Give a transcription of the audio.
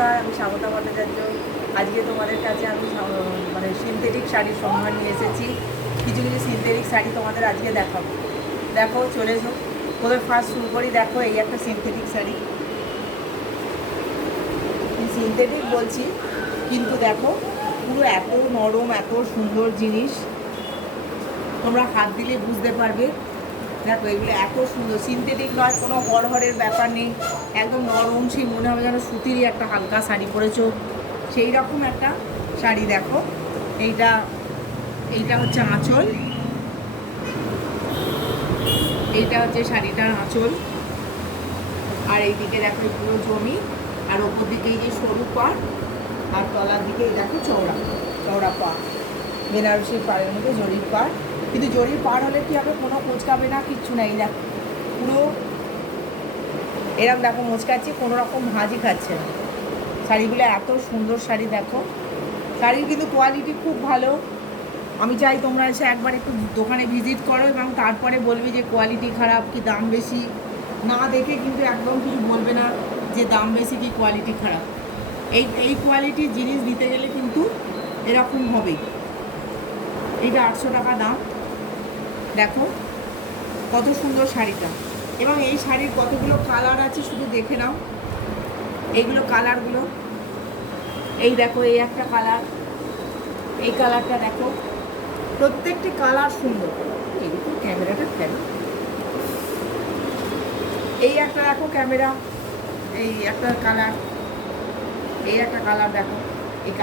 নমস্কার, আমি স্বাগতা ভট্টাচার্য। আজকে তোমাদের কাছে আমি মানে সিনথেটিক শাড়ির সন্ধান নিয়ে এসেছি। কিছু কিছু সিনথেটিক শাড়ি তোমাদের আজকে দেখাবো। দেখো, চলে এসো। প্রথমে ফার্স্ট শুরু করি। দেখো, এই একটা সিনথেটিক শাড়ি। সিনথেটিক বলছি, কিন্তু দেখো পুরো এত নরম, এত সুন্দর জিনিস, তোমরা হাত দিলে বুঝতে পারবে। দেখো, এগুলো এত সুন্দর, সিনথেটিক নয়, কোনো হড়হড়ের ব্যাপার নেই, একদম নরম, সেই মনে হবে যেন সুতিরই একটা হালকা শাড়ি পরেছো, সেই রকম একটা শাড়ি। দেখো, এইটা এইটা হচ্ছে আঁচল, এইটা হচ্ছে শাড়িটার আঁচল। আর এইদিকে দেখো পুরো জমি, আর ওপর দিকে এই যে সরু পাড়, আর তলার দিকে দেখো চওড়া চওড়া পাড়, বেনারসি পাড়ের মধ্যে জরির পাড়। কিন্তু জরির পাড় হলে কি হবে, কোনো কোচকাবে না, কিচ্ছু নাই। দেখো পুরো এরকম, দেখো মোচকাচ্ছে, কোনো রকম ভাঁজই খাচ্ছে না। শাড়িগুলো এত সুন্দর শাড়ি। দেখো, শাড়ির কিন্তু কোয়ালিটি খুব ভালো। আমি চাই তোমরা এসে একবার একটু দোকানে ভিজিট করো এবং তারপরে বলবে যে কোয়ালিটি খারাপ কি দাম বেশি। না দেখে কিন্তু একদম কিছু বলবে না যে দাম বেশি কি কোয়ালিটি খারাপ। এই এই কোয়ালিটির জিনিস দিতে গেলে কিন্তু এরকম হবেই। এইটা 800 টাকা দাম। দেখো কত সুন্দর শাড়িটা। এবং এই শাড়ির কতগুলো কালার আছে শুধু দেখে নাও। এইগুলো কালারগুলো, এই দেখো, এই একটা কালার, এই কালারটা দেখো, প্রত্যেকটি কালার সুন্দর। এই ক্যামেরাটা ফেলো। এই একটা দেখো ক্যামেরা, এই একটা কালার, এই একটা কালার দেখো,